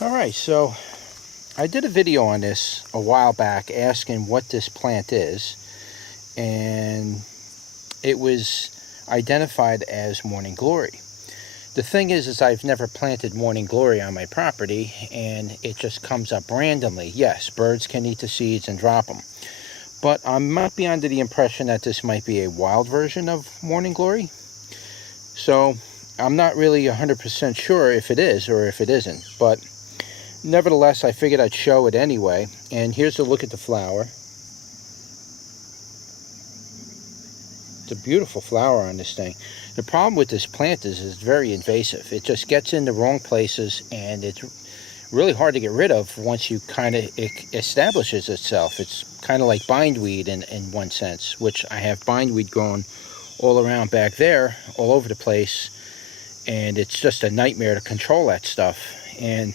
Alright, so I did a video on this a while back asking what this plant is, and it was identified as Morning Glory. The thing is I've never planted Morning Glory on my property, and it just comes up randomly. Yes, birds can eat the seeds and drop them, but I might be under the impression that this might be a wild version of Morning Glory. So I'm not really 100% sure if it is or if it isn't, but nevertheless, I figured I'd show it anyway. And here's a look at the flower. It's a beautiful flower on this thing. The problem with this plant is it's very invasive. It just gets in the wrong places, and it's really hard to get rid of once you it establishes itself. It's kind of like bindweed in one sense, which I have bindweed growing all around back there, all over the place, and it's just a nightmare to control that stuff. And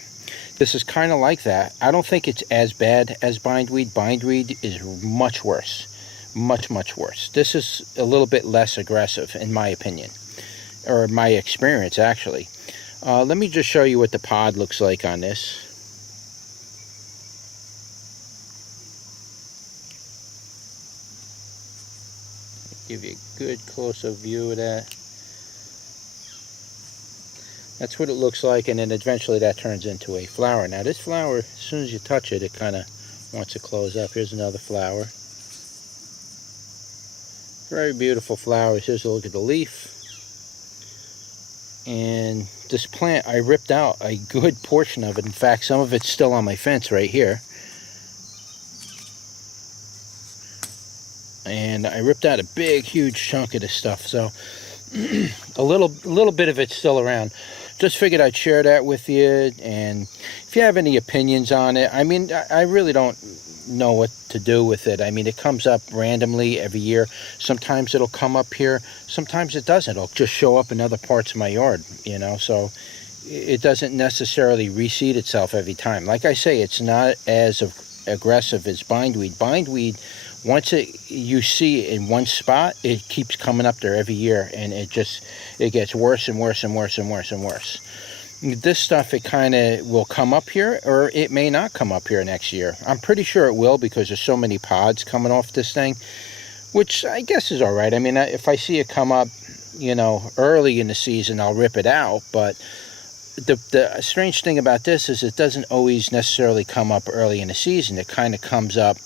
this is kind of like that. I don't think it's as bad as bindweed. Bindweed is much worse. Much worse. This is a little bit less aggressive, in my opinion, or my experience, actually. Let me just show you what the pod looks like on this. Give you a good close-up view of that. That's what it looks like, and then eventually that turns into a flower. Now this flower, as soon as you touch it, it kind of wants to close up. Here's another flower. Very beautiful flowers. Here's a look at the leaf. And this plant, I ripped out a good portion of it. In fact, some of it's still on my fence right here. And I ripped out a big, huge chunk of this stuff. So a little bit of it's still around. Just figured I'd share that with you. And if you have any opinions on it, I mean, I really don't know what to do with it. I mean, it comes up randomly every year. Sometimes it'll come up here, sometimes it doesn't. It'll just show up in other parts of my yard, you know, so it doesn't necessarily reseed itself every time. Like I say, it's not as aggressive as bindweed. Bindweed, once you see it in one spot, it keeps coming up there every year, and it gets worse and worse and worse and worse and worse. This stuff, it kind of will come up here, or it may not come up here next year. I'm pretty sure it will, because there's so many pods coming off this thing, which I guess is all right. I mean, if I see it come up, you know, early in the season, I'll rip it out. But the strange thing about this is it doesn't always necessarily come up early in the season. It kind of comes up,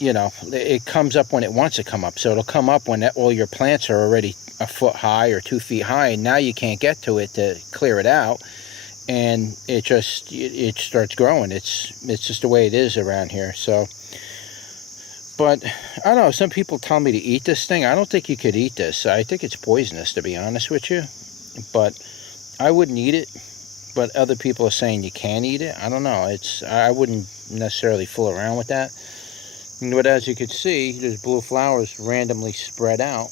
you know, it comes up when it wants to come up. So it'll come up when all your plants are already a foot high or 2 feet high, and now you can't get to it to clear it out, and it starts growing. It's just the way it is around here. So, but I don't know, some people tell me to eat this thing. I don't think you could eat this. I think it's poisonous, to be honest with you, but I wouldn't eat it. But other people are saying you can eat it. I don't know. I wouldn't necessarily fool around with that. But as you can see, there's blue flowers randomly spread out,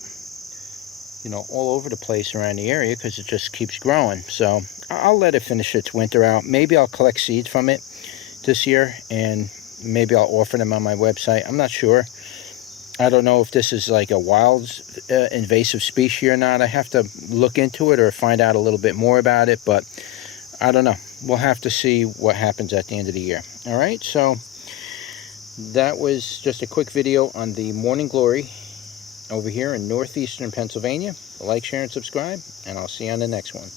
you know, all over the place around the area, because it just keeps growing. So I'll let it finish its winter out. Maybe I'll collect seeds from it this year, and maybe I'll offer them on my website. I'm not sure. I don't know if this is like a wild invasive species or not. I have to look into it or find out a little bit more about it, but I don't know. We'll have to see what happens at the end of the year. All right, so that was just a quick video on the Morning Glory over here in northeastern Pennsylvania. Like, share, and subscribe, and I'll see you on the next one.